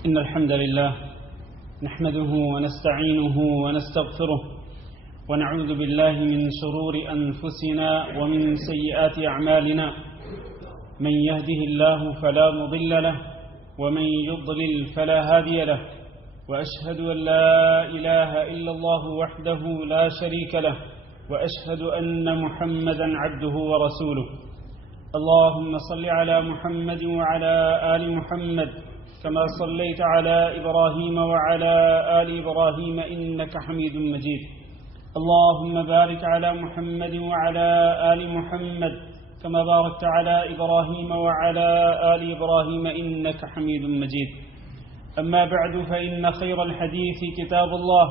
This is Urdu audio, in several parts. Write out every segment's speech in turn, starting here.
إن الحمد لله نحمده ونستعينه ونستغفره ونعوذ بالله من شرور أنفسنا ومن سيئات أعمالنا. من يهده الله فلا مضل له ومن يضلل فلا هادي له، وأشهد أن لا إله إلا الله وحده لا شريك له، وأشهد أن محمدا عبده ورسوله. اللهم صل على محمد وعلى آل محمد كما صليت على إبراهيم وعلى آل إبراهيم إنك حميد مجيد. اللهم بارك على محمد وعلى آل محمد كما باركت على إبراهيم وعلى آل إبراهيم إنك حميد مجيد. أما بعد، فإن خير الحديث كتاب الله،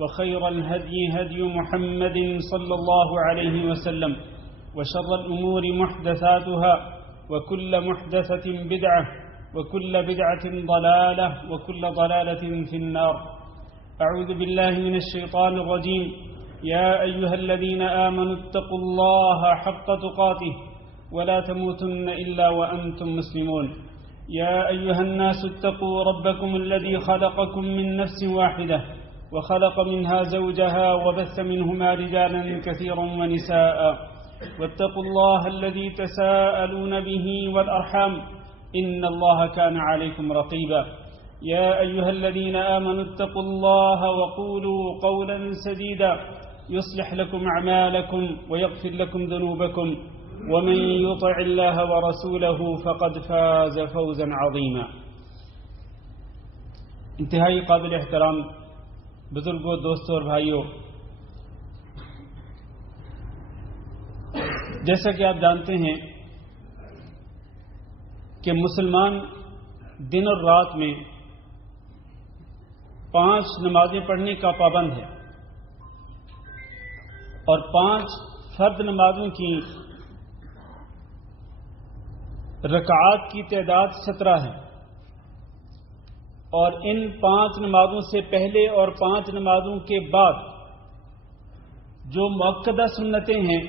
وخير الهدي هدي محمد صلى الله عليه وسلم، وشر الأمور محدثاتها، وكل محدثة بدعة، وكل بدعة ضلالة، وكل ضلالة في النار. أعوذ بالله من الشيطان الرجيم. يا أيها الذين آمنوا اتقوا الله حق تقاته ولا تموتن إلا وأنتم مسلمون. يا أيها الناس اتقوا ربكم الذي خلقكم من نفس واحدة وخلق منها زوجها وبث منهما رجالا كثيرا ونساء، واتقوا الله الذي تساءلون به والأرحام إن الله كان عليكم رقيبا. يا أيها الذين آمنوا اتقوا الله وقولوا قولا سديدا يصلح لكم أعمالكم ويغفر لكم ذنوبكم، ومن يطع الله ورسوله فقد فاز فوزا عظيما. انتہائی قابل احترام بزرگوں، دوستوں اور بھائیوں، جیسا کہ آپ جانتے ہیں کہ مسلمان دن اور رات میں 5 نمازیں پڑھنے کا پابند ہے، اور 5 فرد نمازوں کی رکعات کی تعداد 17 ہے، اور ان 5 نمازوں سے پہلے اور 5 نمازوں کے بعد جو مؤکدہ سنتیں ہیں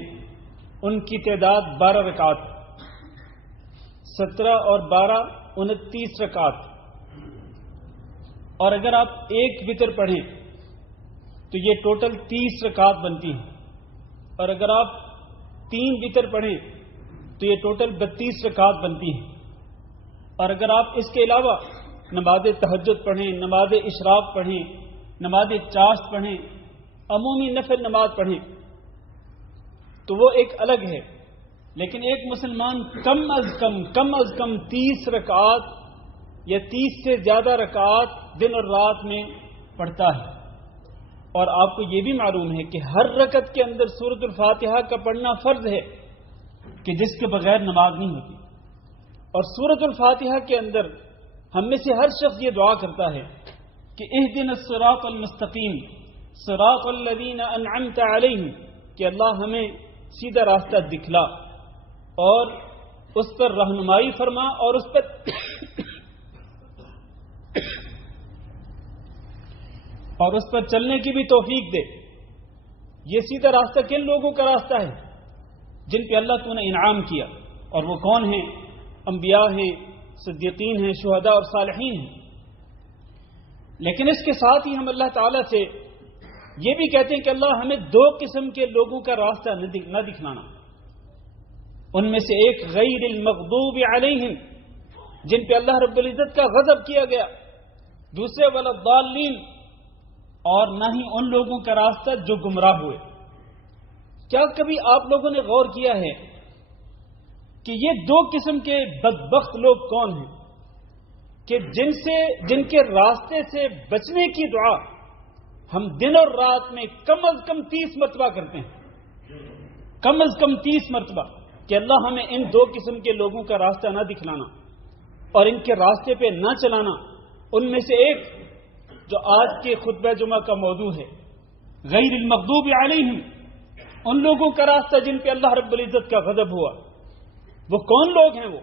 ان کی تعداد 12 رکعات، 17 اور 12 29 رکعات. اور اگر آپ ایک وتر پڑھیں تو یہ ٹوٹل 30 رکعات بنتی ہیں، اور اگر آپ 3 وتر پڑھیں تو یہ ٹوٹل 32 رکعات بنتی ہیں. اور اگر آپ اس کے علاوہ نماز تہجد پڑھیں، نماز اشراق پڑھیں، نماز چاشت پڑھیں، عمومی نفل نماز پڑھیں تو وہ ایک الگ ہے. لیکن ایک مسلمان کم از کم 30 رکعات یا 30 سے زیادہ رکعات دن اور رات میں پڑھتا ہے. اور آپ کو یہ بھی معلوم ہے کہ ہر رکعت کے اندر سورۃ الفاتحہ کا پڑھنا فرض ہے کہ جس کے بغیر نماز نہیں ہوتی. اور سورۃ الفاتحہ کے اندر ہم میں سے ہر شخص یہ دعا کرتا ہے کہ اہدنا الصراط المستقیم صراط الذین انعمت علیہم، کہ اللہ ہمیں سیدھا راستہ دکھلا اور اس پر رہنمائی فرما اور اس پر چلنے کی بھی توفیق دے. یہ سیدھا راستہ کن لوگوں کا راستہ ہے؟ جن پہ اللہ تو نے انعام کیا، اور وہ کون ہیں؟ انبیاء ہیں، صدیقین ہیں، شہداء اور صالحین ہیں. لیکن اس کے ساتھ ہی ہم اللہ تعالیٰ سے یہ بھی کہتے ہیں کہ اللہ ہمیں 2 قسم کے لوگوں کا راستہ نہ دکھلانا. ان میں سے ایک غیر المغضوب علیہم، جن پہ اللہ رب العزت کا غضب کیا گیا، دوسرے ولا الضالین، اور نہ ہی ان لوگوں کا راستہ جو گمراہ ہوئے. کیا کبھی آپ لوگوں نے غور کیا ہے کہ یہ 2 قسم کے بدبخت لوگ کون ہیں کہ جن کے راستے سے بچنے کی دعا ہم دن اور رات میں کم از کم 30 مرتبہ کرتے ہیں، کم از کم 30 مرتبہ، کہ اللہ ہمیں ان 2 قسم کے لوگوں کا راستہ نہ دکھلانا اور ان کے راستے پہ نہ چلانا. ان میں سے ایک جو آج کے خطبہ جمعہ کا موضوع ہے، غیر المغضوب علیہم، ان لوگوں کا راستہ جن پہ اللہ رب العزت کا غضب ہوا. وہ کون لوگ ہیں؟ وہ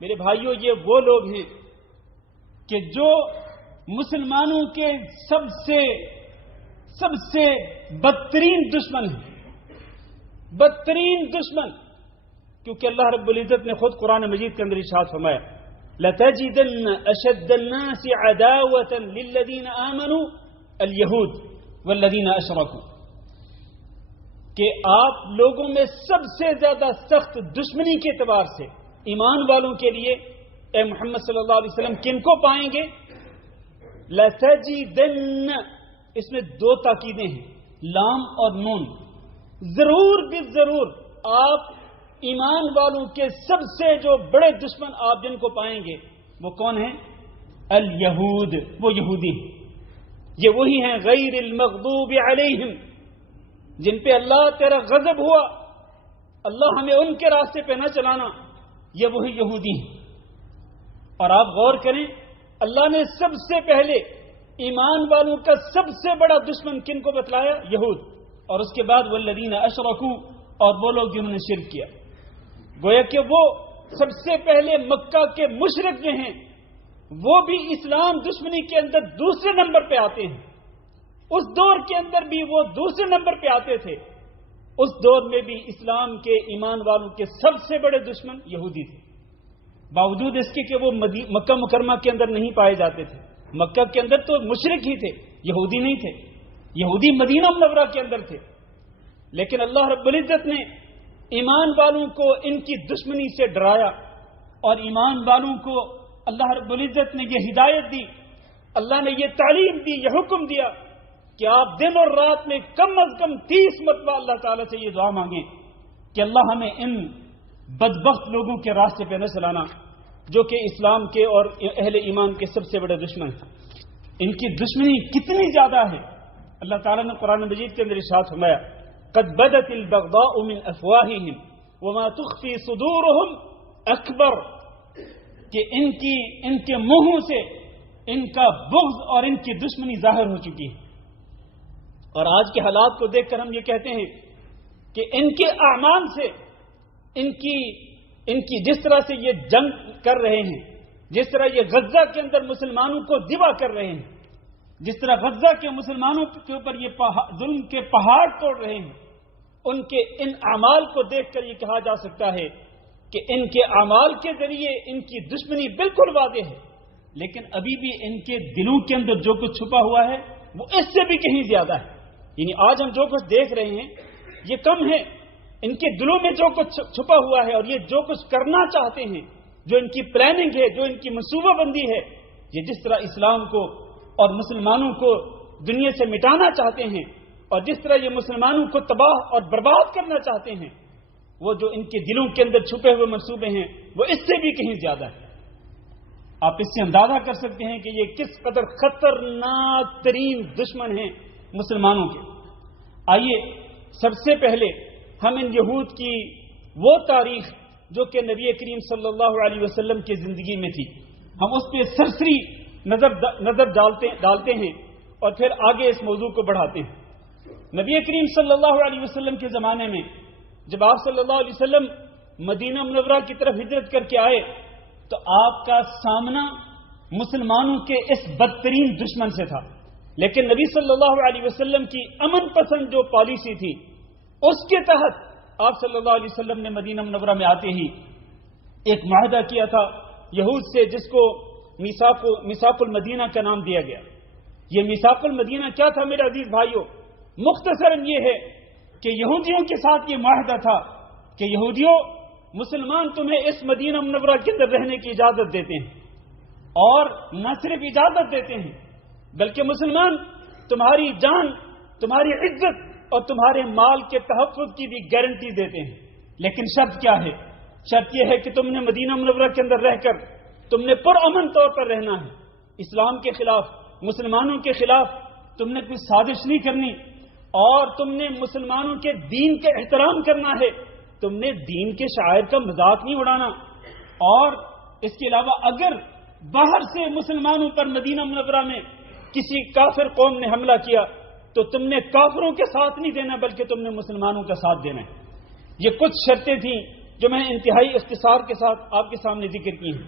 میرے بھائیوں، یہ وہ لوگ ہیں کہ جو مسلمانوں کے سب سے بدترین دشمن ہیں، بدترین دشمن. کیونکہ اللہ رب العزت نے خود قرآن مجید کے اندر ارشاد فرمایا لَتَجِدَنَّ أَشَدَّ النَّاسِ عَدَاوَةً لِلَّذِينَ آمَنُوا الْيَهُودُ وَالَّذِينَ أَشْرَكُوا، کہ آپ لوگوں میں سب سے زیادہ سخت دشمنی کے اعتبار سے ایمان والوں کے لیے اے محمد صلی اللہ علیہ وسلم کن کو پائیں گے؟ لَتَجِدَنَّ، اس میں دو تاکیدیں ہیں، لام اور نون، ضرور بھی ضرور آپ ایمان والوں کے سب سے جو بڑے دشمن آپ جن کو پائیں گے وہ کون ہیں؟ الیہود، وہ یہودی ہیں، یہ وہی ہیں غیر المغضوب علیہم، جن پہ اللہ تیرا غضب ہوا، اللہ ہمیں ان کے راستے پہ نہ چلانا، یہ وہی یہودی ہیں۔ اور آپ غور کریں، اللہ نے سب سے پہلے ایمان والوں کا سب سے بڑا دشمن کن کو بتلایا؟ یہود، اور اس کے بعد والذین اشرکوا، اور وہ لوگ جنہوں نے شرک کیا۔ گویا کہ وہ سب سے پہلے مکہ کے مشرک جو ہیں وہ بھی اسلام دشمنی کے اندر دوسرے نمبر پہ آتے ہیں، اس دور کے اندر بھی وہ دوسرے نمبر پہ آتے تھے، اس دور میں بھی اسلام کے ایمان والوں کے سب سے بڑے دشمن یہودی تھے، باوجود اس کے کہ وہ مکہ مکرمہ کے اندر نہیں پائے جاتے تھے۔ مکہ کے اندر تو مشرک ہی تھے، یہودی نہیں تھے، یہودی مدینہ منورہ کے اندر تھے، لیکن اللہ رب العزت نے ایمان والوں کو ان کی دشمنی سے ڈرایا، اور ایمان والوں کو اللہ رب العزت نے یہ ہدایت دی، اللہ نے یہ تعلیم دی، یہ حکم دیا کہ آپ دن اور رات میں کم از کم 30 مرتبہ اللہ تعالیٰ سے یہ دعا مانگیں کہ اللہ ہمیں ان بدبخت لوگوں کے راستے پہ نہ چلانا جو کہ اسلام کے اور اہل ایمان کے سب سے بڑے دشمن ہیں۔ ان کی دشمنی کتنی زیادہ ہے، اللہ تعالیٰ نے قرآن مجید کے اندر ارشاد فرمایا قد بدت البغضاء من افواہہم وما تخفی صدورہم اکبر، کہ ان کے منہوں سے ان کا بغض اور ان کی دشمنی ظاہر ہو چکی ہے۔ اور آج کے حالات کو دیکھ کر ہم یہ کہتے ہیں کہ ان کے اعمال سے ان کی جس طرح سے یہ جنگ کر رہے ہیں، جس طرح یہ غزہ کے اندر مسلمانوں کو ذبح کر رہے ہیں، جس طرح غزہ کے مسلمانوں کے اوپر یہ ظلم کے پہاڑ توڑ رہے ہیں، ان کے ان اعمال کو دیکھ کر یہ کہا جا سکتا ہے کہ ان کے اعمال کے ذریعے ان کی دشمنی بالکل واضح ہے، لیکن ابھی بھی ان کے دلوں کے اندر جو کچھ چھپا ہوا ہے وہ اس سے بھی کہیں زیادہ ہے۔ یعنی آج ہم جو کچھ دیکھ رہے ہیں یہ کم ہے، ان کے دلوں میں جو کچھ چھپا ہوا ہے اور یہ جو کچھ کرنا چاہتے ہیں، جو ان کی پلاننگ ہے، جو ان کی منصوبہ بندی ہے، یہ جس طرح اسلام کو اور مسلمانوں کو دنیا سے مٹانا چاہتے ہیں اور جس طرح یہ مسلمانوں کو تباہ اور برباد کرنا چاہتے ہیں، وہ جو ان کے دلوں کے اندر چھپے ہوئے منصوبے ہیں وہ اس سے بھی کہیں زیادہ ہے۔ آپ اس سے اندازہ کر سکتے ہیں کہ یہ کس قدر خطرناک ترین دشمن ہیں مسلمانوں کے۔ آئیے سب سے پہلے ہم ان یہود کی وہ تاریخ جو کہ نبی کریم صلی اللہ علیہ وسلم کی زندگی میں تھی، ہم اس پہ سرسری نظر ڈالتے ہیں اور پھر آگے اس موضوع کو بڑھاتے ہیں۔ نبی کریم صلی اللہ علیہ وسلم کے زمانے میں جب آپ صلی اللہ علیہ وسلم مدینہ منورہ کی طرف ہجرت کر کے آئے تو آپ کا سامنا مسلمانوں کے اس بدترین دشمن سے تھا، لیکن نبی صلی اللہ علیہ وسلم کی امن پسند جو پالیسی تھی اس کے تحت آپ صلی اللہ علیہ وسلم نے مدینہ منورہ میں آتے ہی ایک معاہدہ کیا تھا یہود سے، جس کو میثاق المدینہ کا نام دیا گیا۔ یہ میثاق المدینہ کیا تھا میرے عزیز بھائیوں؟ مختصراً یہ ہے کہ یہودیوں کے ساتھ یہ معاہدہ تھا کہ یہودیوں، مسلمان تمہیں اس مدینہ منورہ کے اندر رہنے کی اجازت دیتے ہیں، اور نہ صرف اجازت دیتے ہیں بلکہ مسلمان تمہاری جان، تمہاری عزت اور تمہارے مال کے تحفظ کی بھی گارنٹی دیتے ہیں، لیکن شرط کیا ہے؟ شرط یہ ہے کہ تم نے مدینہ منورہ کے اندر رہ کر تم نے پرامن طور پر رہنا ہے، اسلام کے خلاف، مسلمانوں کے خلاف تم نے کوئی سازش نہیں کرنی، اور تم نے مسلمانوں کے دین کا احترام کرنا ہے، تم نے دین کے شاعر کا مذاق نہیں اڑانا، اور اس کے علاوہ اگر باہر سے مسلمانوں پر مدینہ منورہ میں کسی کافر قوم نے حملہ کیا تو تم نے کافروں کے ساتھ نہیں دینا بلکہ تم نے مسلمانوں کا ساتھ دینا ہے۔ یہ کچھ شرطیں تھیں جو میں نے انتہائی اختصار کے ساتھ آپ کے سامنے ذکر کی ہیں۔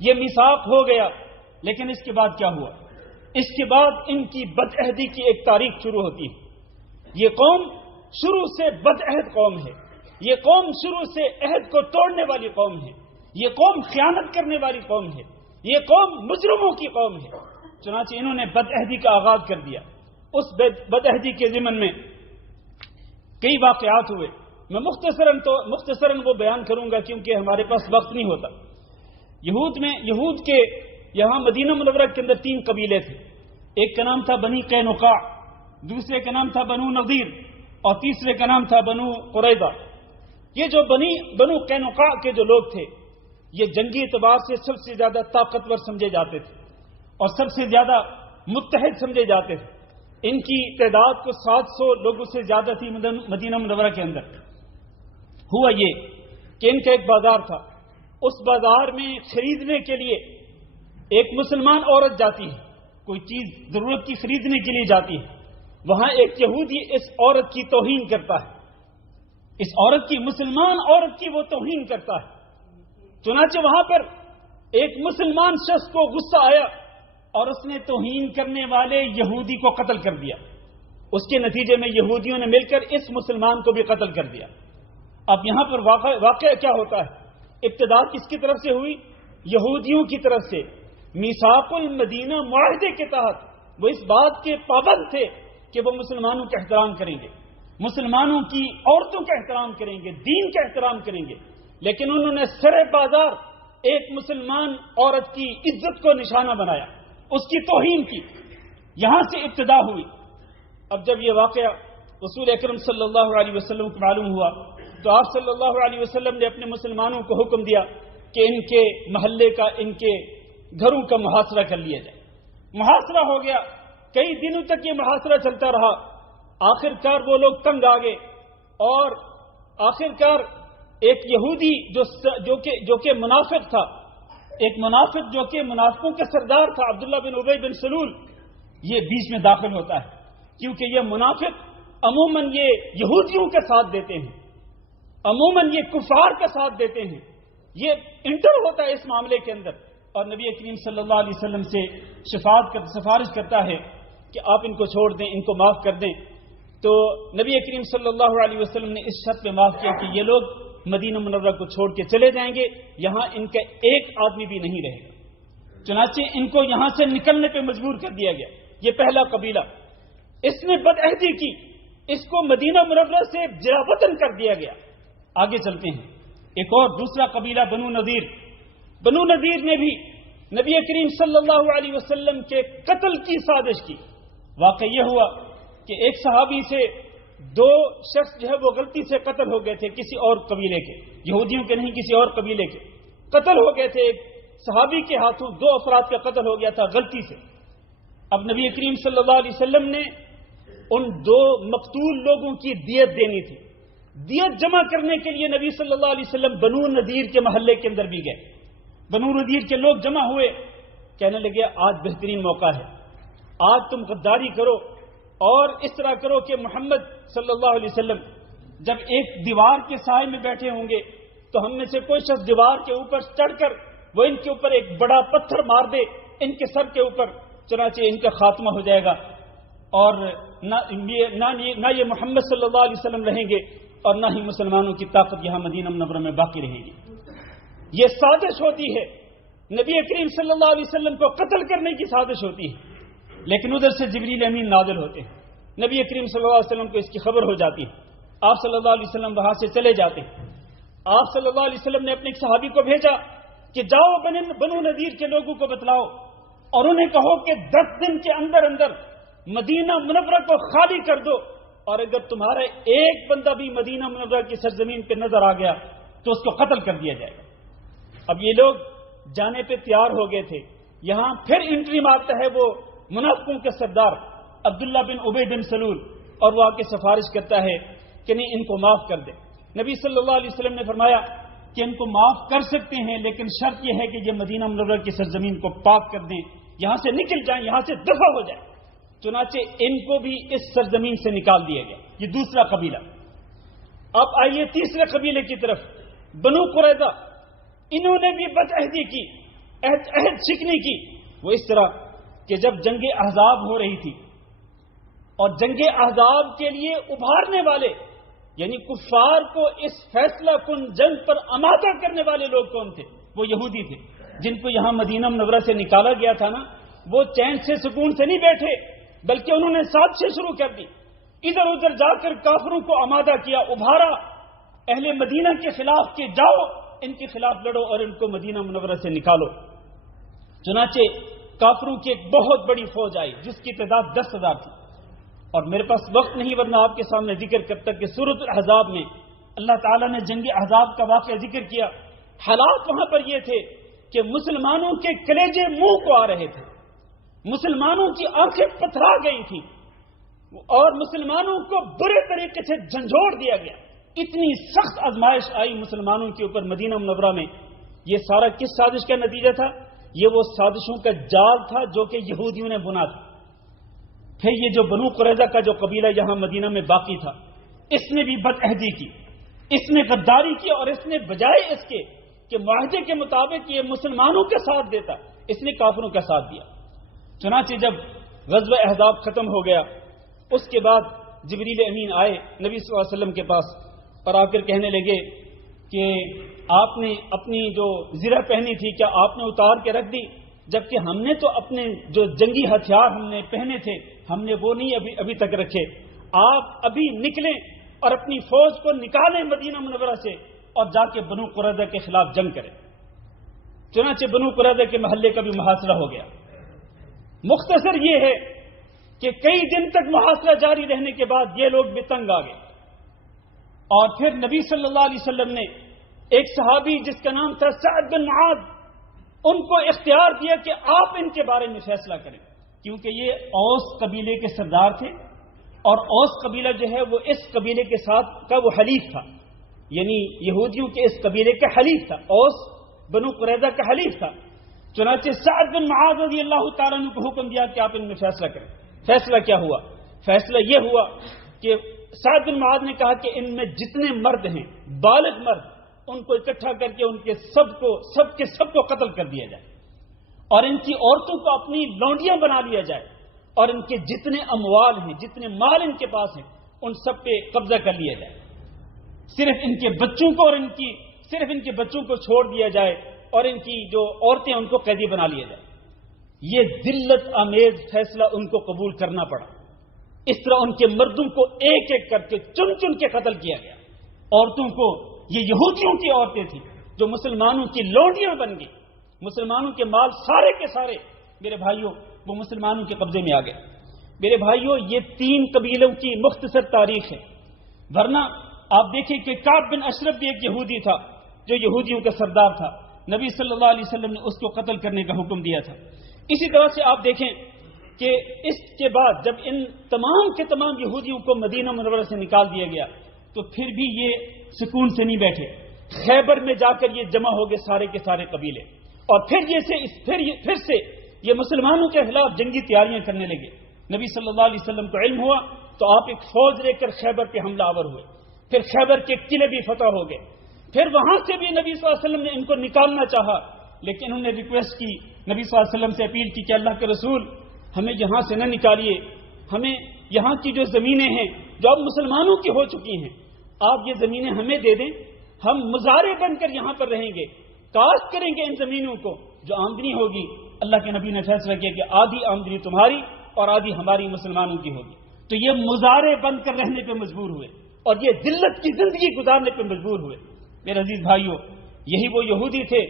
یہ میثاق ہو گیا، لیکن اس کے بعد کیا ہوا؟ اس کے بعد ان کی بدعہدی کی ایک تاریخ شروع ہوتی ہے۔ یہ قوم شروع سے بدعہد قوم ہے، یہ قوم شروع سے عہد کو توڑنے والی قوم ہے، یہ قوم خیانت کرنے والی قوم ہے، یہ قوم مجرموں کی قوم ہے۔ چنانچہ انہوں نے بدعہدی کا آغاز کر دیا۔ اس بدعہدی کے ضمن میں کئی واقعات ہوئے، میں مختصراً وہ بیان کروں گا کیونکہ ہمارے پاس وقت نہیں ہوتا۔ یہود کے یہاں مدینہ منورہ کے اندر 3 قبیلے تھے، ایک کا نام تھا بنی قینقاع، دوسرے کا نام تھا بنو نضیر، اور تیسرے کا نام تھا بنو قریظہ۔ یہ جو بنو قینقاع کے جو لوگ تھے، یہ جنگی اعتبار سے سب سے زیادہ طاقتور سمجھے جاتے تھے اور سب سے زیادہ متحد سمجھے جاتے تھے۔ ان کی تعداد کو 700 لوگوں سے زیادہ تھی مدینہ منورہ کے اندر۔ ہوا یہ کہ ان کا ایک بازار تھا، اس بازار میں خریدنے کے لیے ایک مسلمان عورت جاتی ہے، کوئی چیز ضرورت کی خریدنے کے لیے جاتی ہے، وہاں ایک یہودی اس عورت کی توہین کرتا ہے، اس عورت کی، مسلمان عورت کی وہ توہین کرتا ہے۔ چنانچہ وہاں پر ایک مسلمان شخص کو غصہ آیا اور اس نے توہین کرنے والے یہودی کو قتل کر دیا۔ اس کے نتیجے میں یہودیوں نے مل کر اس مسلمان کو بھی قتل کر دیا۔ اب یہاں پر واقعہ کیا ہوتا ہے؟ ابتدا کس کی طرف سے ہوئی؟ یہودیوں کی طرف سے۔ میثاق المدینہ معاہدے کے تحت وہ اس بات کے پابند تھے کہ وہ مسلمانوں کا احترام کریں گے، مسلمانوں کی عورتوں کا احترام کریں گے، دین کا احترام کریں گے، لیکن انہوں نے سرے بازار ایک مسلمان عورت کی عزت کو نشانہ بنایا، اس کی توہین کی۔ یہاں سے ابتدا ہوئی۔ اب جب یہ واقعہ رسول اکرم صلی اللہ علیہ وسلم کو معلوم ہوا تو آپ صلی اللہ علیہ وسلم نے اپنے مسلمانوں کو حکم دیا کہ ان کے محلے کا، ان کے گھروں کا محاصرہ کر لیا جائے۔ محاصرہ ہو گیا، کئی دنوں تک یہ محاصرہ چلتا رہا۔ آخر کار وہ لوگ تنگ آ گئے اور آخر کار ایک یہودی جو کہ منافق تھا، ایک منافق جو کہ منافقوں کے سردار تھا، عبداللہ بن ابی بن سلول، یہ بیچ میں داخل ہوتا ہے، کیونکہ یہ منافق عموماً یہ یہودیوں کا ساتھ دیتے ہیں، عموماً یہ کفار کا ساتھ دیتے ہیں، یہ انٹر ہوتا ہے اس معاملے کے اندر، اور نبی کریم صلی اللہ علیہ وسلم سے سفارش کرتا ہے کہ آپ ان کو چھوڑ دیں، ان کو معاف کر دیں۔ تو نبی کریم صلی اللہ علیہ وسلم نے اس شرط پہ معاف کیا کہ یہ لوگ مدینہ منورہ کو چھوڑ کے چلے جائیں گے، یہاں ان کا ایک آدمی بھی نہیں رہے گا۔ چنانچہ ان کو یہاں سے نکلنے پہ مجبور کر دیا گیا۔ یہ پہلا قبیلہ، اس نے بدعہدی کی، اس کو مدینہ منورہ سے جلا وطن کر دیا گیا۔ آگے چلتے ہیں، ایک اور دوسرا قبیلہ بنو نذیر۔ بنو نذیر نے بھی نبی کریم صلی اللہ علیہ وسلم کے قتل کی سازش کی۔ واقعہ یہ ہوا کہ ایک صحابی سے 2 شخص جو ہے وہ غلطی سے قتل ہو گئے تھے، کسی اور قبیلے کے، یہودیوں کے نہیں، کسی اور قبیلے کے قتل ہو گئے تھے۔ ایک صحابی کے ہاتھوں 2 افراد کا قتل ہو گیا تھا غلطی سے۔ اب نبی کریم صلی اللہ علیہ وسلم نے ان 2 مقتول لوگوں کی دیت دینی تھی۔ دیت جمع کرنے کے لیے نبی صلی اللہ علیہ وسلم بنو نذیر کے محلے کے اندر بھی گئے۔ بنو نذیر کے لوگ جمع ہوئے، کہنے لگے آج بہترین موقع ہے، آج تم غداری کرو اور اس طرح کرو کہ محمد صلی اللہ علیہ وسلم جب ایک دیوار کے سائے میں بیٹھے ہوں گے تو ہم میں سے کوئی شخص دیوار کے اوپر چڑھ کر وہ ان کے اوپر ایک بڑا پتھر مار دے ان کے سر کے اوپر، چنانچہ ان کا خاتمہ ہو جائے گا اور نہ یہ محمد صلی اللہ علیہ وسلم رہیں گے اور نہ ہی مسلمانوں کی طاقت یہاں مدینہ منورہ میں باقی رہے گی۔ یہ سازش ہوتی ہے، نبی کریم صلی اللہ علیہ وسلم کو قتل کرنے کی سازش ہوتی ہے، لیکن ادھر سے جبریل امین نازل ہوتے ہیں، نبی کریم صلی اللہ علیہ وسلم کو اس کی خبر ہو جاتی ہے، آپ صلی اللہ علیہ وسلم وہاں سے چلے جاتے ہیں۔ آپ صلی اللہ علیہ وسلم نے اپنے ایک صحابی کو بھیجا کہ جاؤ بنو نذیر کے لوگوں کو بتلاؤ اور انہیں کہو کہ 10 دن کے اندر اندر مدینہ منورہ کو خالی کر دو، اور اگر تمہارا ایک بندہ بھی مدینہ منورہ کی سرزمین پہ نظر آ گیا تو اس کو قتل کر دیا جائے گا۔ اب یہ لوگ جانے پہ تیار ہو گئے تھے۔ یہاں پھر انٹری مارتا ہے وہ منافقوں کے سردار عبداللہ بن ابی بن سلول، اور وہ آ کے سفارش کرتا ہے کہ نہیں، ان کو معاف کر دے۔ نبی صلی اللہ علیہ وسلم نے فرمایا کہ ان کو معاف کر سکتے ہیں، لیکن شرط یہ ہے کہ یہ مدینہ منورہ کی سرزمین کو پاک کر دیں، یہاں سے نکل جائیں، یہاں سے دفع ہو جائیں۔ چنانچہ ان کو بھی اس سرزمین سے نکال دیا گیا۔ یہ دوسرا قبیلہ۔ اب آئیے تیسرے قبیلے کی طرف، بنو قریظہ۔ انہوں نے بھی بدعہدی کی، عہد شکنی کی۔ وہ اس طرح کہ جب جنگ احزاب ہو رہی تھی اور جنگ احزاب کے لیے ابھارنے والے، یعنی کفار کو اس فیصلہ کن جنگ پر آمادہ کرنے والے لوگ کون تھے؟ وہ یہودی تھے جن کو یہاں مدینہ منورہ سے نکالا گیا تھا نا، وہ چین سے سکون سے نہیں بیٹھے، بلکہ انہوں نے سازشیں شروع کر دی، ادھر ادھر جا کر کافروں کو آمادہ کیا، ابھارا اہل مدینہ کے خلاف کہ جاؤ ان کے خلاف لڑو اور ان کو مدینہ منورہ سے نکالو۔ چنانچہ کافروں کی ایک بہت بڑی فوج آئی جس کی تعداد 10,000 تھی، اور میرے پاس وقت نہیں ورنہ آپ کے سامنے ذکر کرتا کہ سورۃ الاحزاب میں اللہ تعالیٰ نے جنگ احزاب کا واقعہ ذکر کیا۔ حالات وہاں پر یہ تھے کہ مسلمانوں کے کلیجے منہ کو آ رہے تھے، مسلمانوں کی آنکھیں پتھرا گئی تھیں اور مسلمانوں کو برے طریقے سے جھنجھوڑ دیا گیا۔ اتنی سخت آزمائش آئی مسلمانوں کے اوپر مدینہ منورہ میں۔ یہ سارا کس سازش کا نتیجہ تھا؟ یہ وہ سازشوں کا جال تھا جو کہ یہودیوں نے بنا تھا۔ پھر یہ جو بنو قریظہ کا جو قبیلہ یہاں مدینہ میں باقی تھا، اس نے بھی بدعہدی کی، اس نے غداری کی، اور اس نے بجائے اس کے کہ معاہدے کے مطابق یہ مسلمانوں کے ساتھ دیتا، اس نے کافروں کا ساتھ دیا۔ چنانچہ جب غزوہ احزاب ختم ہو گیا، اس کے بعد جبریل امین آئے نبی صلی اللہ علیہ وسلم کے پاس اور آ کر کہنے لگے کہ آپ نے اپنی جو زرہ پہنی تھی کیا آپ نے اتار کے رکھ دی؟ جبکہ ہم نے تو اپنے جو جنگی ہتھیار ہم نے پہنے تھے ہم نے وہ نہیں ابھی تک رکھے۔ آپ ابھی نکلیں اور اپنی فوج کو نکالیں مدینہ منورہ سے اور جا کے بنو قریظہ کے خلاف جنگ کریں۔ چنانچہ بنو قریظہ کے محلے کا بھی محاصرہ ہو گیا۔ مختصر یہ ہے کہ کئی دن تک محاصرہ جاری رہنے کے بعد یہ لوگ بھی تنگ آ گئے، اور پھر نبی صلی اللہ علیہ وسلم نے ایک صحابی جس کا نام تھا سعد بن معاذ، ان کو اختیار دیا کہ آپ ان کے بارے میں فیصلہ کریں، کیونکہ یہ اوس قبیلے کے سردار تھے، اور اوس قبیلہ جو ہے وہ اس قبیلے کے ساتھ کا وہ حلیف تھا، یعنی یہودیوں کے اس قبیلے کا حلیف تھا، اوس بنو قریظہ کا حلیف تھا۔ چنانچہ سعد بن معاذ رضی اللہ تعالیٰ عنہ کو حکم دیا کہ آپ ان میں فیصلہ کریں۔ فیصلہ کیا ہوا؟ فیصلہ یہ ہوا کہ سعد بن معاذ نے کہا کہ ان میں جتنے مرد ہیں بالغ مرد ان کو اکٹھا کر کے ان کے سب کو قتل کر دیا جائے، اور ان کی عورتوں کو اپنی لونڈیاں بنا لیا جائے، اور ان کے جتنے اموال ہیں جتنے مال ان کے پاس ہیں ان سب پہ قبضہ کر لیا جائے، صرف ان کے بچوں کو اور صرف ان کے بچوں کو چھوڑ دیا جائے، اور ان کی جو عورتیں ان کو قیدی بنا لیا جائے۔ یہ ذلت آمیز فیصلہ ان کو قبول کرنا پڑا۔ اس طرح ان کے مردوں کو ایک ایک کر کے چن چن کے قتل کیا گیا، عورتوں کو، یہ یہودیوں کی عورتیں تھیں جو مسلمانوں کی لونڈیاں بن گئی، مسلمانوں کے مال سارے کے سارے میرے بھائیوں وہ مسلمانوں کے قبضے میں آ گئے۔ میرے بھائیوں یہ 3 قبیلوں کی مختصر تاریخ ہے، ورنہ آپ دیکھیں کہ کعب بن اشرف بھی ایک یہودی تھا جو یہودیوں کا سردار تھا، نبی صلی اللہ علیہ وسلم نے اس کو قتل کرنے کا حکم دیا تھا۔ اسی طرح سے آپ دیکھیں کہ اس کے بعد جب ان تمام کے تمام یہودیوں کو مدینہ منورہ سے نکال دیا گیا تو پھر بھی یہ سکون سے نہیں بیٹھے، خیبر میں جا کر یہ جمع ہو گئے سارے کے سارے قبیلے، اور پھر سے یہ مسلمانوں کے خلاف جنگی تیاریاں کرنے لگے۔ نبی صلی اللہ علیہ وسلم کو علم ہوا تو آپ ایک فوج لے کر خیبر پہ حملہ آور ہوئے، پھر خیبر کے قلعے بھی فتح ہو گئے، پھر وہاں سے بھی نبی صلی اللہ علیہ وسلم نے ان کو نکالنا چاہا، لیکن انہوں نے ریکویسٹ کی، نبی صلی اللہ علیہ وسلم سے اپیل کی کہ اللہ کے رسول ہمیں یہاں سے نہ نکالیے، ہمیں یہاں کی جو زمینیں ہیں جو اب مسلمانوں کی ہو چکی ہیں آپ یہ زمینیں ہمیں دے دیں، ہم مزارع بن کر یہاں پر رہیں گے، کاشت کریں گے ان زمینوں کو، جو آمدنی ہوگی اللہ کے نبی نے فیصلہ کیا کہ آدھی آمدنی تمہاری اور آدھی ہماری مسلمانوں کی ہوگی۔ تو یہ مزارع بن کر رہنے پہ مجبور ہوئے اور یہ ذلت کی زندگی گزارنے پہ مجبور ہوئے۔ میرے عزیز بھائیوں، یہی وہ یہودی تھے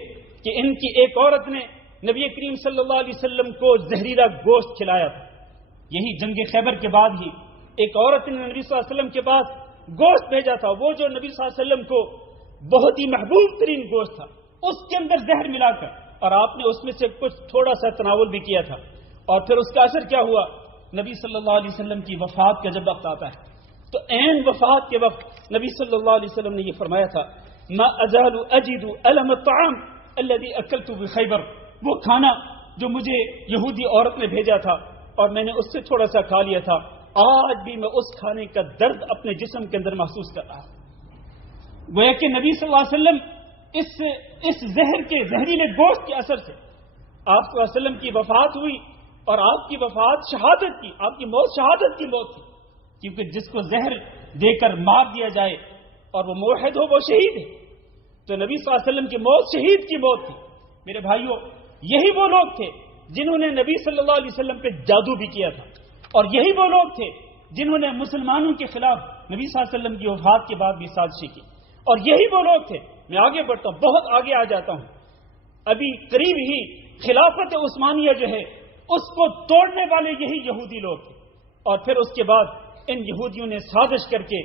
کہ ان کی ایک عورت نے نبی کریم صلی اللہ علیہ وسلم کو زہریلا گوشت کھلایا تھا۔ یہی جنگ خیبر کے بعد ہی ایک عورت نے نبی صلی اللہ علیہ وسلم کے پاس گوشت بھیجا تھا، وہ جو نبی صلی اللہ علیہ وسلم کو بہت ہی محبوب ترین گوشت تھا، اس کے اندر زہر ملا کر، اور آپ نے اس میں سے کچھ تھوڑا سا تناول بھی کیا تھا، اور پھر اس کا اثر کیا ہوا؟ نبی صلی اللہ علیہ وسلم کی وفات کا جب وقت آتا ہے تو عین وفات کے وقت نبی صلی اللہ علیہ وسلم نے یہ فرمایا تھا ما ازال اجد الم الطعام الذي اكلت بخیبر، وہ کھانا جو مجھے یہودی عورت نے بھیجا تھا اور میں نے اس سے تھوڑا سا کھا لیا تھا، آج بھی میں اس کھانے کا درد اپنے جسم کے اندر محسوس کر رہا ہوں۔ گویا کہ نبی صلی اللہ علیہ وسلم اس زہر کے زہریلے گوشت کے اثر سے آپ صلی اللہ علیہ وسلم کی وفات ہوئی، اور آپ کی وفات شہادت کی، آپ کی موت شہادت کی موت تھی، کیونکہ جس کو زہر دے کر مار دیا جائے اور وہ موحد ہو وہ شہید ہے۔ تو نبی صلی اللہ علیہ وسلم کی موت شہید کی موت تھی۔ میرے بھائیوں، یہی وہ لوگ تھے جنہوں نے نبی صلی اللہ علیہ وسلم پہ جادو بھی کیا تھا، اور یہی وہ لوگ تھے جنہوں نے مسلمانوں کے خلاف نبی صلی اللہ علیہ وسلم کی وفات کے بعد بھی سازشیں کی، اور یہی وہ لوگ تھے۔ میں آگے بڑھتا ہوں، بہت آگے آ جاتا ہوں۔ ابھی قریب ہی خلافت عثمانیہ جو ہے اس کو توڑنے والے یہی یہودی لوگ تھے، اور پھر اس کے بعد ان یہودیوں نے سازش کر کے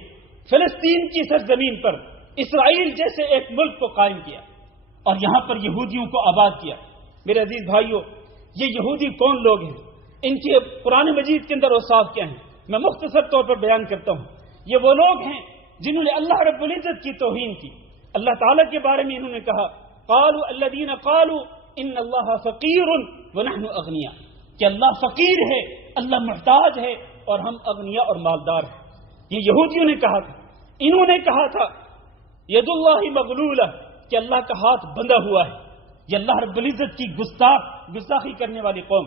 فلسطین کی سرزمین پر اسرائیل جیسے ایک ملک کو قائم کیا اور یہاں پر یہودیوں کو آباد کیا۔ میرے عزیز بھائیوں، یہ یہودی کون لوگ ہیں؟ ان کے قرآن مجید کے اندر اوصاف کیا ہیں؟ میں مختصر طور پر بیان کرتا ہوں۔ یہ وہ لوگ ہیں جنہوں نے اللہ رب العزت کی توہین کی۔ اللہ تعالیٰ کے بارے میں انہوں نے کہا قالوا الذين قالوا ان اللہ فقیر ونحن اغنیاء، کہ اللہ فقیر ہے، اللہ محتاج ہے اور ہم اغنیاء اور مالدار ہیں۔ یہ یہودیوں نے کہا تھا۔ انہوں نے کہا تھا ید اللہ مغلولہ، کہ اللہ کا ہاتھ بندھا ہوا ہے۔ یہ اللہ رب العزت کی گستاخی کرنے والی قوم،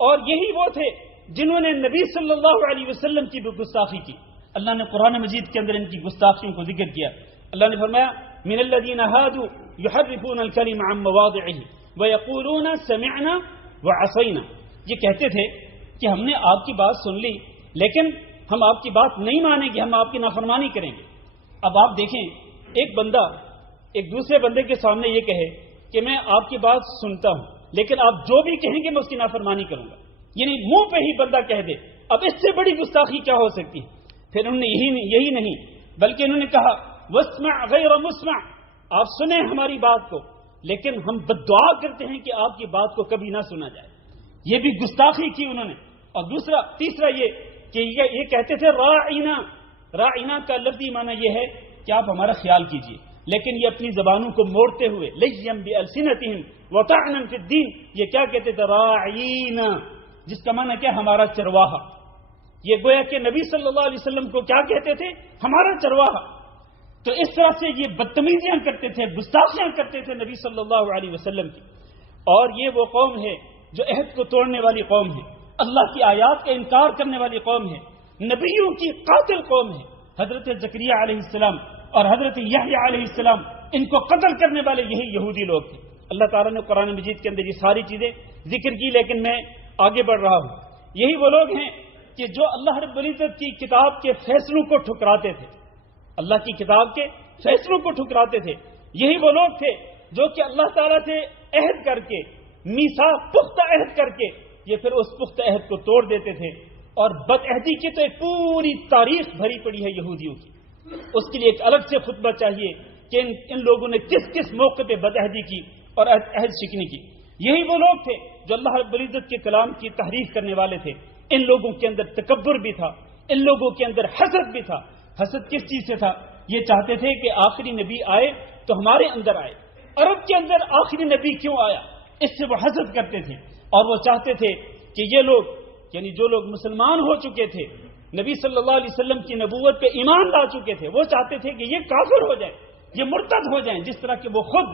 اور یہی وہ تھے جنہوں نے نبی صلی اللہ علیہ وسلم کی بھی گستاخی کی۔ اللہ نے قرآن مجید کے اندر ان کی گستاخیوں کو ذکر کیا۔ اللہ نے فرمایا من الذین ہادوا یحرفون الکلم عن مواضعہ ویقولون سمعنا وعصینا، یہ کہتے تھے کہ ہم نے آپ کی بات سن لی لیکن ہم آپ کی بات نہیں مانیں گے، ہم آپ کی نافرمانی کریں گے۔ اب آپ دیکھیں، ایک بندہ ایک دوسرے بندے کے سامنے یہ کہے کہ میں آپ کی بات سنتا ہوں لیکن آپ جو بھی کہیں گے میں اس کی نافرمانی کروں گا، یعنی منہ پہ ہی بندہ کہہ دے، اب اس سے بڑی گستاخی کیا ہو سکتی ہے؟ پھر انہوں نے یہی نہیں بلکہ انہوں نے کہا واسمع غیر مسمع، آپ سنیں ہماری بات کو لیکن ہم بددعا کرتے ہیں کہ آپ کی بات کو کبھی نہ سنا جائے۔ یہ بھی گستاخی کی انہوں نے۔ اور تیسرا یہ کہ یہ کہتے تھے راعینا، راعینا کا لفظی معنی یہ ہے کہ آپ ہمارا خیال کیجئے، لیکن یہ اپنی زبانوں کو موڑتے ہوئے لیم بالسنتہم وطعنا فی الدین، یہ کیا کہتے تھے؟ راعینا، جس کا معنی کیا؟ ہمارا چرواہا۔ یہ گویا کہ نبی صلی اللہ علیہ وسلم کو کیا کہتے تھے؟ ہمارا چرواہا۔ تو اس طرح سے یہ بدتمیزیاں کرتے تھے، گستاخیاں کرتے تھے نبی صلی اللہ علیہ وسلم کی۔ اور یہ وہ قوم ہے جو عہد کو توڑنے والی قوم ہے، اللہ کی آیات کا انکار کرنے والی قوم ہے، نبیوں کی قاتل قوم ہے۔ حضرت زکریا علیہ السلام اور حضرت یحییٰ علیہ السلام، ان کو قتل کرنے والے یہی یہودی لوگ تھے۔ اللہ تعالیٰ نے قرآن مجید کے اندر یہ ساری چیزیں ذکر کی، لیکن میں آگے بڑھ رہا ہوں۔ یہی وہ لوگ ہیں کہ جو اللہ رب العزت کی کتاب کے فیصلوں کو ٹھکراتے تھے، اللہ کی کتاب کے فیصلوں کو ٹھکراتے تھے۔ یہی وہ لوگ تھے جو کہ اللہ تعالیٰ سے عہد کر کے، میثاق پختہ عہد کر کے، یہ پھر اس پختہ عہد کو توڑ دیتے تھے۔ اور بد عہدی کی تو ایک پوری تاریخ بھری پڑی ہے یہودیوں کی، اس کے لیے ایک الگ سے خطبہ چاہیے کہ ان لوگوں نے کس کس موقع پہ بد عہدی کی اور عہد شکنی کی۔ یہی وہ لوگ تھے جو اللہ رب العزت کے کلام کی تحریف کرنے والے تھے۔ ان لوگوں کے اندر تکبر بھی تھا، ان لوگوں کے اندر حسد بھی تھا۔ حسد کس چیز سے تھا؟ یہ چاہتے تھے کہ آخری نبی آئے تو ہمارے اندر آئے۔ عرب کے اندر آخری نبی کیوں آیا؟ اس سے وہ حسد کرتے تھے، اور وہ چاہتے تھے کہ یہ لوگ، یعنی جو لوگ مسلمان ہو چکے تھے، نبی صلی اللہ علیہ وسلم کی نبوت پہ ایمان لا چکے تھے، وہ چاہتے تھے کہ یہ کافر ہو جائیں، یہ مرتد ہو جائیں، جس طرح کہ وہ خود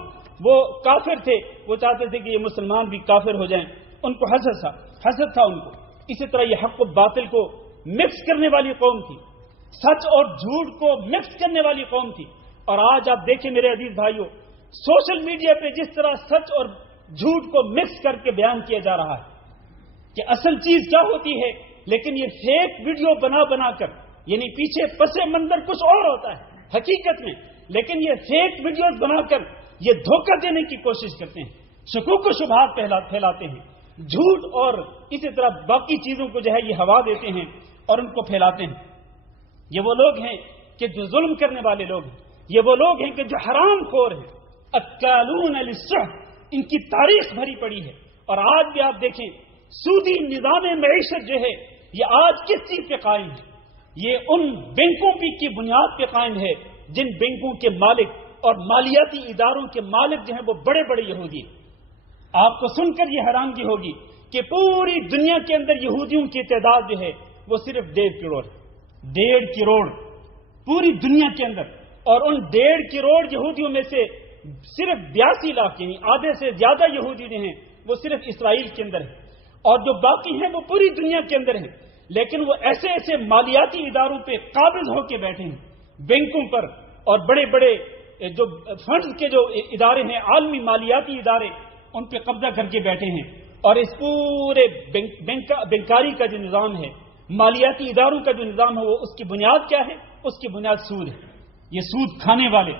کافر تھے، وہ چاہتے تھے کہ یہ مسلمان بھی کافر ہو جائیں۔ ان کو حسد تھا ان کو۔ اسی طرح یہ حق و باطل کو مکس کرنے والی قوم تھی، سچ اور جھوٹ کو مکس کرنے والی قوم تھی۔ اور آج آپ دیکھیں میرے عزیز بھائیوں، سوشل میڈیا پہ جس طرح سچ اور جھوٹ کو مکس کر کے بیان کیا جا رہا ہے کہ اصل چیز کیا ہوتی ہے، لیکن یہ فیک ویڈیو بنا کر، یعنی پیچھے پس منظر کچھ اور ہوتا ہے حقیقت میں، لیکن یہ فیک ویڈیوز بنا کر یہ دھوکہ دینے کی کوشش کرتے ہیں، شکوک و شبہات پھیلاتے ہیں، جھوٹ اور اسی طرح باقی چیزوں کو جو ہے یہ ہوا دیتے ہیں اور ان کو پھیلاتے ہیں۔ یہ وہ لوگ ہیں کہ جو ظلم کرنے والے لوگ ہیں، یہ وہ لوگ ہیں کہ جو حرام خور ہیں، اکالون للسحت، ان کی تاریخ بھری پڑی ہے۔ اور آج بھی آپ دیکھیں سودی نظام معیشت جو ہے یہ آج کس چیز پہ قائم ہے؟ یہ ان بینکوں کی بنیاد پہ قائم ہے جن بینکوں کے مالک اور مالیاتی اداروں کے مالک جو ہیں وہ بڑے بڑے یہودی ہیں۔ آپ کو سن کر یہ حیرانگی ہوگی کہ پوری دنیا کے اندر یہودیوں کی تعداد جو ہے وہ صرف 1.5 کروڑ، 1.5 کروڑ پوری دنیا کے اندر۔ اور ان 1.5 کروڑ یہودیوں میں سے صرف 82 لاکھ، یعنی آدھے سے زیادہ یہودی جو ہیں وہ صرف اسرائیل کے اندر ہیں، اور جو باقی ہیں وہ پوری دنیا کے اندر ہیں۔ لیکن وہ ایسے مالیاتی اداروں پہ قابض ہو کے بیٹھے ہیں، بینکوں پر اور بڑے بڑے جو فنڈز کے جو ادارے ہیں، عالمی مالیاتی ادارے، ان پہ قبضہ کر کے بیٹھے ہیں. اور اس پورے بینکاری کا جو نظام ہے، مالیاتی اداروں کا جو نظام ہے، وہ اس کی بنیاد کیا ہے؟ اس کی بنیاد سود ہے. یہ سود کھانے والے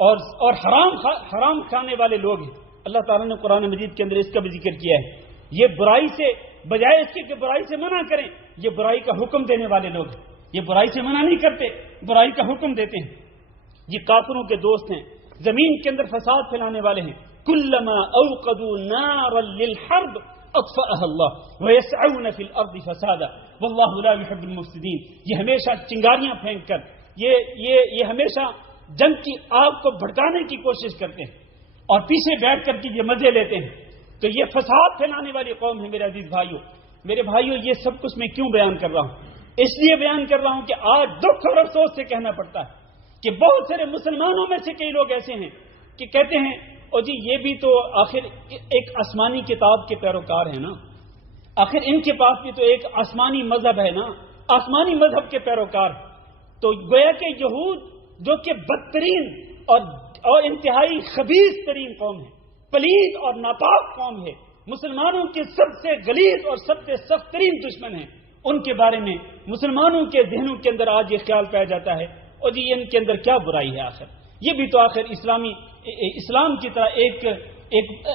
اور حرام کھانے والے لوگ ہیں. اللہ تعالیٰ نے قرآن مجید کے اندر اس کا بھی ذکر کیا ہے. یہ برائی سے بجائے اس کے کہ برائی سے منع کریں، یہ برائی کا حکم دینے والے لوگ ہیں. یہ برائی سے منع نہیں کرتے، برائی کا حکم دیتے ہیں. یہ کافروں کے دوست ہیں، زمین کے اندر فساد پھیلانے والے ہیں. کلما اوقدوا نارا للحرب اطفأها اللہ ويسعون في الارض فسادا واللہ لا يحب المفسدین. یہ ہمیشہ چنگاریاں پھینک کر یہ ہمیشہ جنگ کی آگ کو بھڑکانے کی کوشش کرتے ہیں اور پیچھے بیٹھ کر کے یہ مزے لیتے ہیں. تو یہ فساد پھیلانے والی قوم ہے. میرے عزیز بھائیوں، میرے بھائیوں، یہ سب کچھ میں کیوں بیان کر رہا ہوں؟ اس لیے بیان کر رہا ہوں کہ آج دکھ اور افسوس سے کہنا پڑتا ہے کہ بہت سارے مسلمانوں میں سے کئی لوگ ایسے ہیں کہ کہتے ہیں او جی یہ بھی تو آخر ایک آسمانی کتاب کے پیروکار ہیں نا، آخر ان کے پاس بھی تو ایک آسمانی مذہب ہے نا، آسمانی مذہب کے پیروکار. تو گویا کہ یہود جو کہ بدترین اور انتہائی خبیث ترین قوم ہے، پلید اور ناپاک قوم ہے، مسلمانوں کے سب سے غلیظ اور سب سے سخت ترین دشمن ہیں، ان کے بارے میں مسلمانوں کے ذہنوں کے اندر آج یہ خیال پایا جاتا ہے اور جی ان کے اندر کیا برائی ہے؟ آخر یہ بھی تو آخر اسلام کی طرح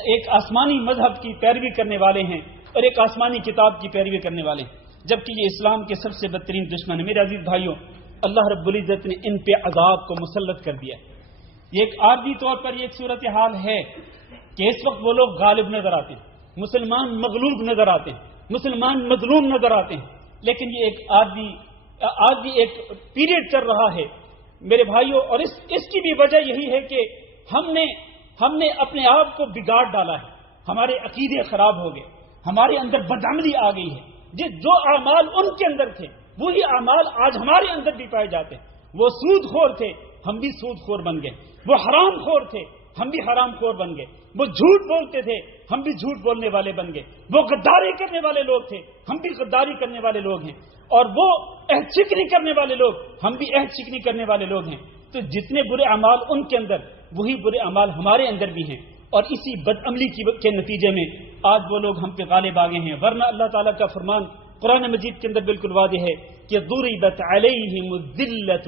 ایک آسمانی مذہب کی پیروی کرنے والے ہیں اور ایک آسمانی کتاب کی پیروی کرنے والے ہیں، جبکہ یہ اسلام کے سب سے بدترین دشمن ہے. میرے عزیز بھائیوں، اللہ رب العزت نے ان پہ عذاب کو مسلط کر دیا. یہ ایک عارضی طور پر یہ ایک صورتحال ہے کہ اس وقت وہ لوگ غالب نظر آتے ہیں، مسلمان مغلوب نظر آتے ہیں، مسلمان مظلوم نظر آتے ہیں، لیکن یہ ایک عارضی ایک پیریڈ چل رہا ہے میرے بھائیوں. اور اس کی بھی وجہ یہی ہے کہ ہم نے اپنے آپ کو بگاڑ ڈالا ہے، ہمارے عقیدے خراب ہو گئے، ہمارے اندر بدعملی آ گئی ہے. جو اعمال ان کے اندر تھے وہی اعمال آج ہمارے اندر بھی پائے جاتے ہیں. وہ سود خور تھے، ہم بھی سود خور بن گئے. وہ حرام خور تھے، ہم بھی حرام خور بن گئے. وہ جھوٹ بولتے تھے، ہم بھی جھوٹ بولنے والے بن گئے. وہ غداری کرنے والے لوگ تھے، ہم بھی غداری کرنے والے لوگ ہیں. اور وہ عہد شکنی کرنے والے لوگ، ہم بھی عہد شکنی کرنے والے لوگ ہیں. تو جتنے برے اعمال ان کے اندر، وہی برے اعمال ہمارے اندر بھی ہیں. اور اسی بدعملی کے نتیجے میں آج وہ لوگ ہم پہ غالب آ گئے ہیں. ورنہ اللہ تعالیٰ کا فرمان قرآن مجید کے اندر بالکل واضح ہے کہ ضربت علیہم الذلۃ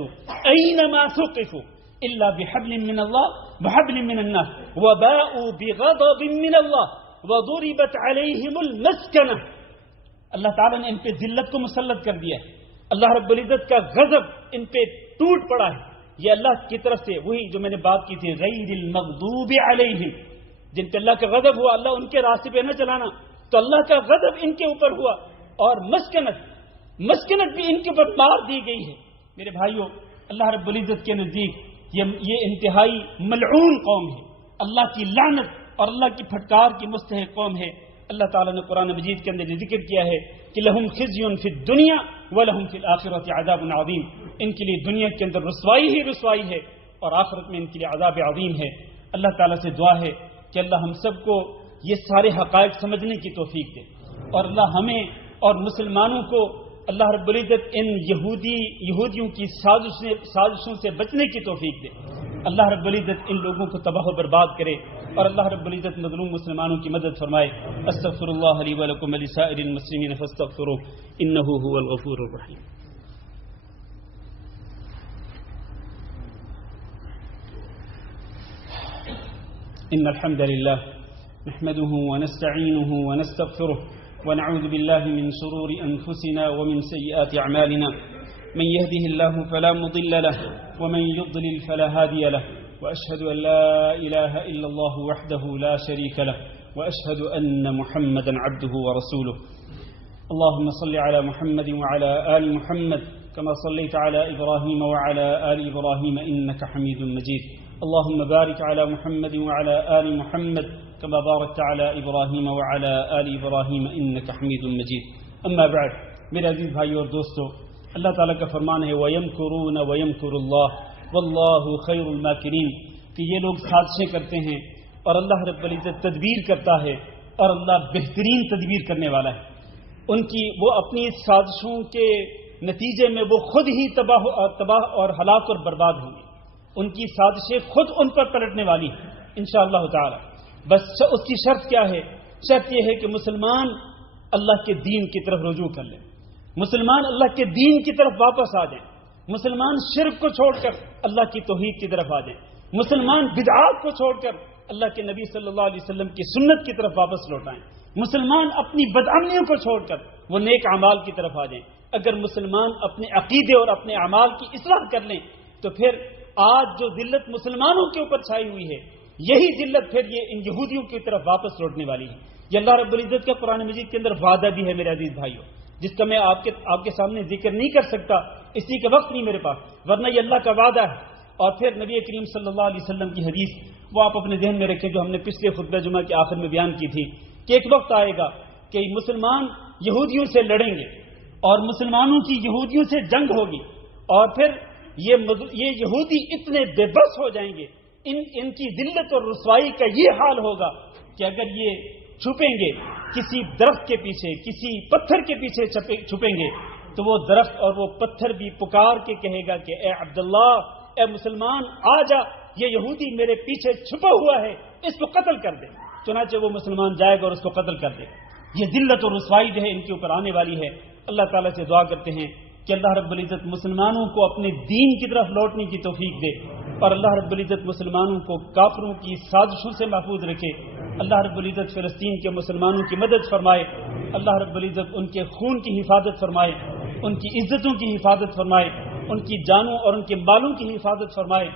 اینما ثقفوا الا بحبل من اللہ وحبل من الناس وباءوا بغضب من اللہ وضربت علیہم المسکنہ. اللہ تعالیٰ نے ان پہ ذلت کو مسلط کر دیا ہے. اللہ رب العزت کا غضب ان پہ ٹوٹ پڑا ہے. یہ اللہ کی طرف سے وہی جو میں نے بات کی تھی، غیر المغضوب علیہم، جن پہ اللہ کا غضب ہوا، اللہ ان کے راستے پہ نہ چلانا، تو اللہ کا غضب ان کے اوپر ہوا. اور مسکنت بھی ان کے اوپر مار دی گئی ہے. میرے بھائیوں، اللہ رب العزت کے نزدیک یہ انتہائی ملعون قوم ہے، اللہ کی لعنت اور اللہ کی پھٹکار کی مستحق قوم ہے. اللہ تعالیٰ نے قرآن مجید کے اندر ذکر کیا ہے کہ لہم خزی فی الدنیا ولہم فی الآخرۃ عذاب عظیم. ان کے لیے دنیا کے اندر رسوائی ہی رسوائی ہے اور آخرت میں ان کے لیے عذاب عظیم ہے. اللہ تعالیٰ سے دعا ہے کہ اللہ ہم سب کو یہ سارے حقائق سمجھنے کی توفیق دے، اور اللہ ہمیں اور مسلمانوں کو اللہ رب العزت ان یہودیوں کی سازشوں سے بچنے کی توفیق دے. اللہ رب العزت ان لوگوں کو تباہ و برباد کرے اور اللہ رب العزت مظلوم مسلمانوں کی مدد فرمائے. استغفر اللہ لی ولکم ولسائر المسلمین فاستغفروہ انہ هو الغفور الرحیم. ان الحمد لله نحمده ونستعينه ونستغفره ونعوذ بالله من شرور أنفسنا ومن سيئات أعمالنا. من يهده الله فلا مضل له ومن يضلل فلا هادي له وأشهد أن لا إله إلا الله وحده لا شريك له وأشهد أن محمدا عبده ورسوله. اللهم صل على محمد وعلى آل محمد كما صليت على إبراهيم وعلى آل إبراهيم إنك حميد مجيد. اللهم بارك على محمد وعلى آل محمد كما باركت على إبراهيم وعلى آل إبراهيم إنك حميد مجيد. أما بعد، میرے عزیز بھائیو اور دوستو، اللہ تعالیٰ کا فرمان ہے وَيَمْكُرُونَ وَيَمْكُرُ اللَّهُ وَاللَّهُ خَيْرُ الْمَاكِرِينَ، کہ یہ لوگ سازشیں کرتے ہیں اور اللہ رب العزت تدبیر کرتا ہے اور اللہ بہترین تدبیر کرنے والا ہے. ان کی وہ اپنی سازشوں کے نتیجے میں وہ خود ہی تباہ اور ہلاک اور برباد ہوں گے. ان کی سازشیں خود ان پر پلٹنے والی ہیں انشاءاللہ تعالی. بس اس کی شرط کیا ہے؟ شرط یہ ہے کہ مسلمان اللہ کے دین کی طرف رجوع کر لیں، مسلمان اللہ کے دین کی طرف واپس آ جائیں، مسلمان شرک کو چھوڑ کر اللہ کی توحید کی طرف آ جائیں، مسلمان بدعات کو چھوڑ کر اللہ کے نبی صلی اللہ علیہ وسلم کی سنت کی طرف واپس لوٹائیں، مسلمان اپنی بدعملیوں کو چھوڑ کر وہ نیک اعمال کی طرف آ جائیں. اگر مسلمان اپنے عقیدے اور اپنے اعمال کی اصلاح کر لیں تو پھر آج جو ذلت مسلمانوں کے اوپر چھائی ہوئی ہے، یہی ذلت پھر یہ ان یہودیوں کی طرف واپس لوٹنے والی ہے. یہ اللہ رب العزت کا قرآن مجید کے اندر وعدہ بھی ہے میرے عزیز بھائیوں، جس کا میں آپ کے سامنے ذکر نہیں کر سکتا، اسی کا وقت نہیں میرے پاس، ورنہ یہ اللہ کا وعدہ ہے. اور پھر نبی کریم صلی اللہ علیہ وسلم کی حدیث وہ آپ اپنے ذہن میں رکھیں جو ہم نے پچھلے خطبہ جمعہ کے آخر میں بیان کی تھی کہ ایک وقت آئے گا کہ مسلمان یہودیوں سے لڑیں گے اور مسلمانوں کی یہودیوں سے جنگ ہوگی، اور پھر یہ یہودی اتنے بے بس ہو جائیں گے، ان کی ذلت اور رسوائی کا یہ حال ہوگا کہ اگر یہ چھپیں گے کسی درخت کے پیچھے، کسی پتھر کے پیچھے چھپیں گے تو وہ درخت اور وہ پتھر بھی پکار کے کہے گا کہ اے عبداللہ، اے مسلمان آ جا، یہ یہودی میرے پیچھے چھپا ہوا ہے، اس کو قتل کر دے. چنانچہ وہ مسلمان جائے گا اور اس کو قتل کر دے. یہ ذلت اور رسوائی جو ہے ان کے اوپر آنے والی ہے. اللہ تعالیٰ سے دعا کرتے ہیں کہ اللہ رب العزت مسلمانوں کو اپنے دین کی طرف لوٹنے کی توفیق دے، اور اللہ رب العزت مسلمانوں کو کافروں کی سازشوں سے محفوظ رکھے. اللہ رب العزت فلسطین کے مسلمانوں کی مدد فرمائے. اللہ رب العزت ان کے خون کی حفاظت فرمائے، ان کی عزتوں کی حفاظت فرمائے، ان کی جانوں اور ان کے مالوں کی حفاظت فرمائے،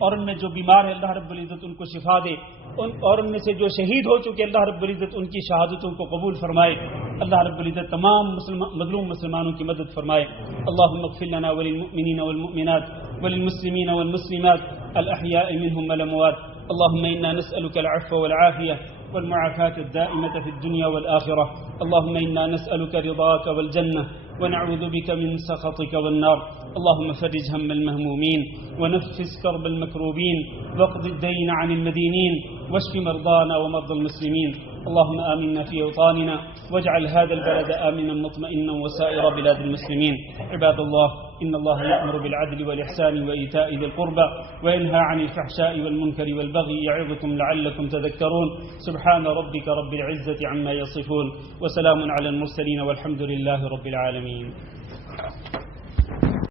اور ان میں جو بیمار ہے اللہ رب العزت ان کو شفا دے، اور ان میں سے جو شہید ہو چکے اللہ رب العزت ان کی شہادتوں کو قبول فرمائے. اللہ رب العزت تمام مظلوم مسلمانوں کی مدد فرمائے. اللهم اغفر لنا وللمؤمنين والمؤمنات وللمسلمين والمسلمات الأحياء منهم والأموات. اللهم إنا نسألك العفو والعافية والمعافاة الدائمة في الدنيا والآخرة. اللهم إنا نسألك رضاك والجنة ونعوذ بك من سخطك والنار. اللهم فرج هم المهمومين ونفس كرب المكروبين واقض الدين عن المدينين واشف مرضانا ومرضى المسلمين. اللهم آمنا في أوطاننا واجعل هذا البلد آمنا مطمئنا وسائر بلاد المسلمين. عباد الله، إن الله يأمر بالعدل والإحسان وإيتاء ذي القربى وينهى عن الفحشاء والمنكر والبغي يعظكم لعلكم تذكرون. سبحان ربك رب العزة عما يصفون وسلام على المرسلين والحمد لله رب العالمين.